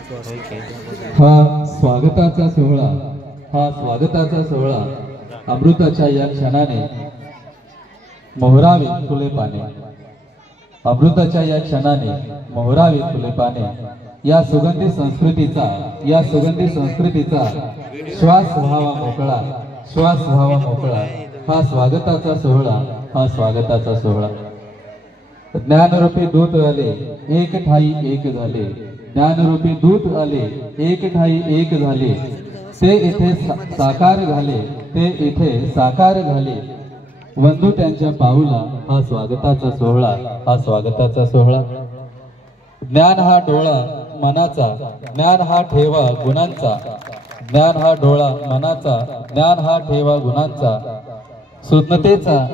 हा स्वागताचा सोहळा अमृताच्या या क्षणाने मोहरावे फुले पाने, अमृताच्या या क्षणाने मोहरावे फुले पाने, या सुगंधी संस्कृतीचा श्वास व्हावा मोकळा, हा स्वागताचा सोहळा ज्ञानरूपी दूत आले एक ठाई एक झाले, ज्ञानरूपी दूत आले एक ठाई एक झाले, ते इथे साकार झाले, वंदू त्यांच्या पाऊला, हा स्वागताचा सोहळा ज्ञान हा डोळा मनाचा, ज्ञान हा ठेवा गुणांचा, ज्ञान हा डोळा मनाचा, ज्ञान हा ठेवा गुणांचा, सुज्ञतेचा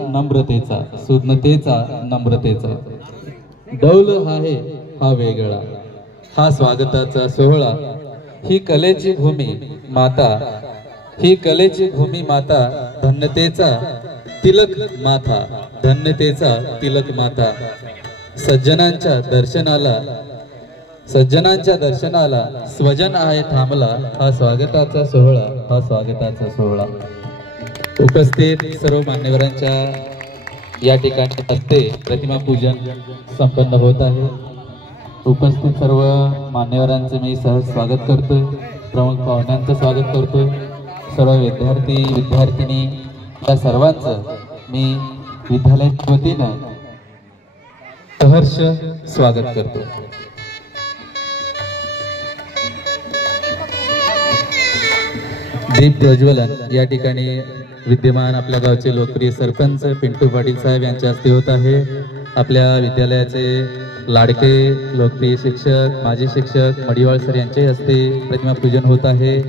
नम्रतेचा डौल आहे हा वेगळा, हा स्वागताचा सोहळा, ही कलेची भूमी माता, धन्यतेचा तिलक माता, सज्जनांच्या दर्शनाला स्वजन आहे थांबला, हा स्वागताचा सोहळा उपस्थित सर्व मान्यवरांच्या या ठिकाणी हस्ते प्रतिमा पूजन संपन्न होत आहे। उपस्थित सर्व मान्यवरांचे मी सहज स्वागत करतो, प्रमुख पाहुण्यांचं स्वागत करतो, सर्व विद्यार्थी-विद्यार्थिनी या सर्वांचं मी विद्यालयाच्या वतीनं सहर्ष स्वागत करतो। दीप प्रज्वलन या ठिकाणी विद्यमान आपल्या गावचे लोकप्रिय सरपंच पिंटू पाटील साहेब यांच्या हस्ते होत आहे। आपल्या विद्यालयाचे लाडके लोकप्रिय शिक्षक माजी शिक्षक मडिवाळ सर यांच्या हस्ते प्रतिमा पूजन होत आहे।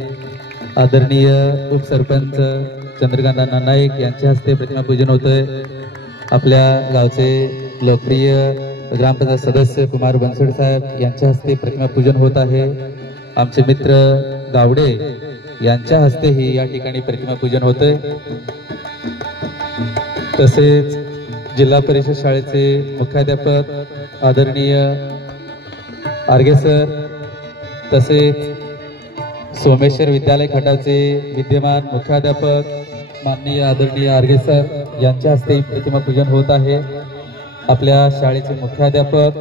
आदरणीय उपसरपंच चंद्रकांत अण्णा नाईक यांच्या हस्ते प्रतिमा पूजन होत आहे। आपल्या गावचे लोकप्रिय ग्रामपंचायत सदस्य कुमार बनसोड साहेब यांच्या हस्ते प्रतिमा पूजन होत आहे। आमचे मित्र गावडे यांच्या हस्ते ही या ठिकाणी प्रतिमा पूजन होते। तसेच जिल्हा परिषद शाळेचे मुख्याध्यापक आदरणीय आर्गे सर, तसेच सोमेश्वर विद्यालय खटाचे विद्यमान मुख्याध्यापक माननीय आदरणीय आर्गे सर यांच्या हस्ते प्रतिमा पूजन होत आहे। आपल्या शाळेचे मुख्याध्यापक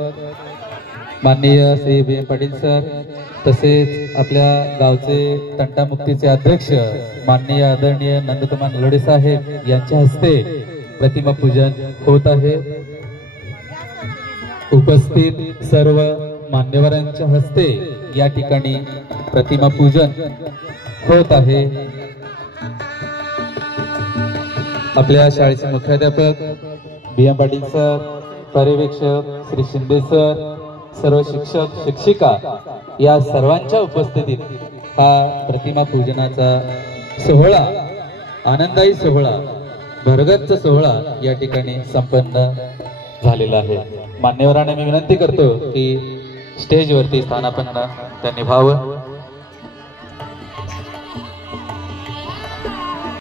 माननीय श्री बी एम पाटील सर, तसेच आपल्या गावचे तंटामुक्तीचे अध्यक्ष माननीय आदरणीय नंदकुमार नलोडे साहेब यांच्या हस्ते प्रतिमा पूजन होत आहे। उपस्थित सर्व मान्यवरांच्या हस्ते या ठिकाणी प्रतिमा पूजन होत आहे। आपल्या शाळेचे मुख्याध्यापक बी एम पाटील सर, पर्यवेक्षक श्री शिंदे सर, सर्व शिक्षक शिक्षिका या सर्वांच्या उपस्थितीत हा प्रतिमा पूजनाचा सोहळा, आनंदायी सोहळा, भरगच्च सोहळा या ठिकाणी संपन्न झालेला आहे। मान्यवरांना मी विनंती करतो की स्टेजवरती स्थानापन्न त्यांनी व्हावं।